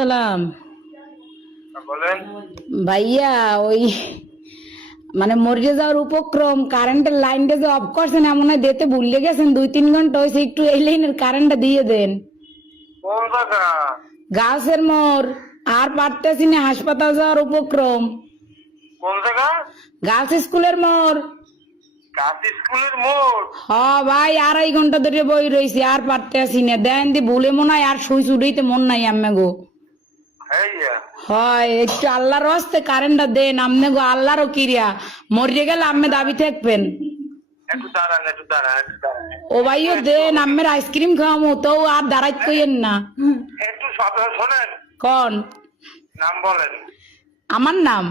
সালাম। বলেন ভাইয়া ওই মানে মরে যাওয়ার উপক্রম, কারেন্টের লাইনটা যে অফ করছেন এমন হয় দিতে ভুলে গেছেন, 2-3 ঘন্টা হয়েছে, একটু এই লাইনের কারেন্টটা দিয়ে দেন। কোন জায়গা? গাছের মোড়, আর পারতেছি না, হাসপাতাল যাওয়ার উপক্রম। কোন জায়গা? গার্লস স্কুলের মোড়। কাশি স্কুলের মোড়। হ ভাই, 2.5 ঘন্টা ধরে বই রয়েছি, আর পারতেছি না। দেন দি ভুলে মনে হয় আর সুই চুড়াইতে মন নাই আম্মে গো। হ্যাঁ হয় একটু আল্লাহর হস্তে কারেন্টটা দেন আম্মে গো, আল্লাহরও কিরিয়া। মরে গেলে আম্মে দাবি থাকবেন। একটু দাঁড়ান একটু দাঁড়ান। ও ভাইও দেন, আম্মের আইসক্রিম খাওয়ামো, তো আর দাঁড়াইত কইেন না। একটু কথা শোনেন। কন নাম বলেন। আমার নাম?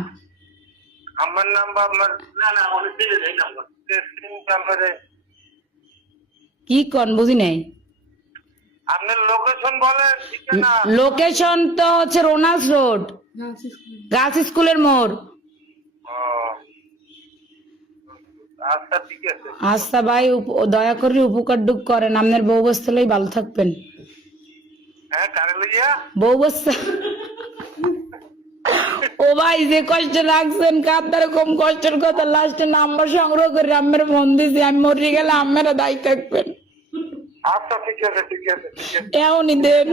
আমার নাম বা আপনার? না অনেক দিলে এই নাম্বার নাম্বারে কি কন বুঝি নাই। আপনার লোকেশন বলেন, ঠিকানা। লোকেশন তো হচ্ছে রোনাল্ডস রোড, গার্লস স্কুলের মোড়। ও, আচ্ছা ঠিক আছে। আচ্ছা ভাই, দয়া করে উপকার ডুক করেন, আপনার বউ বস্তালেই ভালো থাকবেন। হ্যাঁ কারে লইয়া? বউ বস্তা। ও ভাই যে কষ্ট রাখছেন, কার কম কষ্টের কথা, লাস্টে নাম্বার সংগ্রহ করে আম্মের ফোন দিছি, আমি মরে গেলে আম্মেরা দায়ী থাকবেন। আচ্ছা ঠিক আছে ঠিক আছে ঠিক আছে। এমনই দেন।